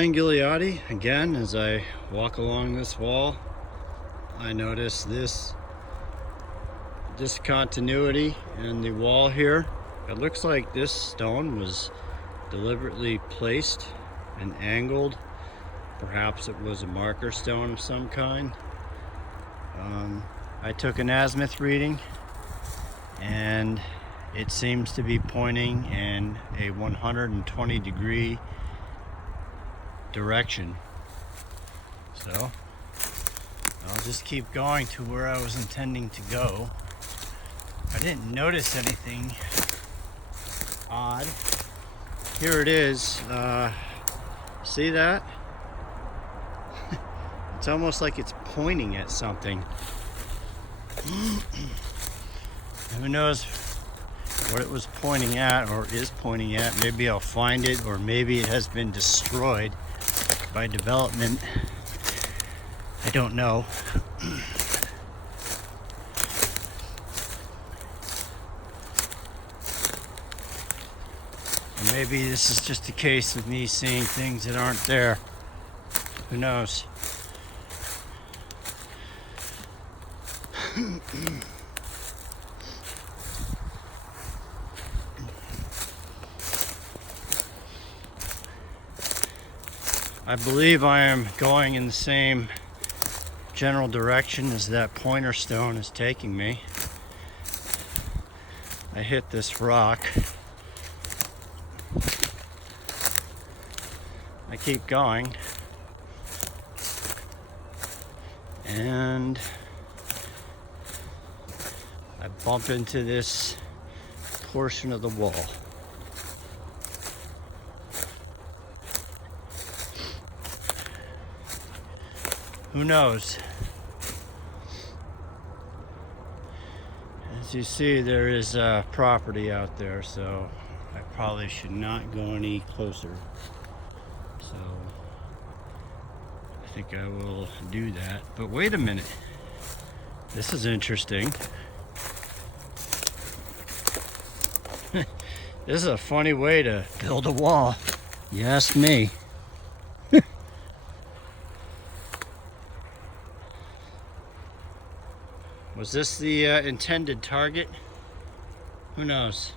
Brian Ghilliotti. Again, as I walk along this wall, I notice this discontinuity in the wall here. It looks like this stone was deliberately placed and angled. Perhaps it was a marker stone of some kind. I took an azimuth reading and it seems to be pointing in a 120 degree direction. So I'll just keep going to where I was intending to go. I didn't notice anything odd. Here it is. See that? It's almost like it's pointing at something. Who knows what it was pointing at or is pointing at. Maybe I'll find it, or maybe it has been destroyed by development. I don't know. Or maybe this is just a case of me seeing things that aren't there. Who knows? I believe I am going in the same general direction as that pointer stone is taking me. I hit this rock. I keep going. And I bump into this portion of the wall. Who knows? As you see, there is property out there, so I probably should not go any closer. So I think I will do that. But wait a minute. This is interesting. This is a funny way to build a wall. You ask me. Was this the intended target? Who knows?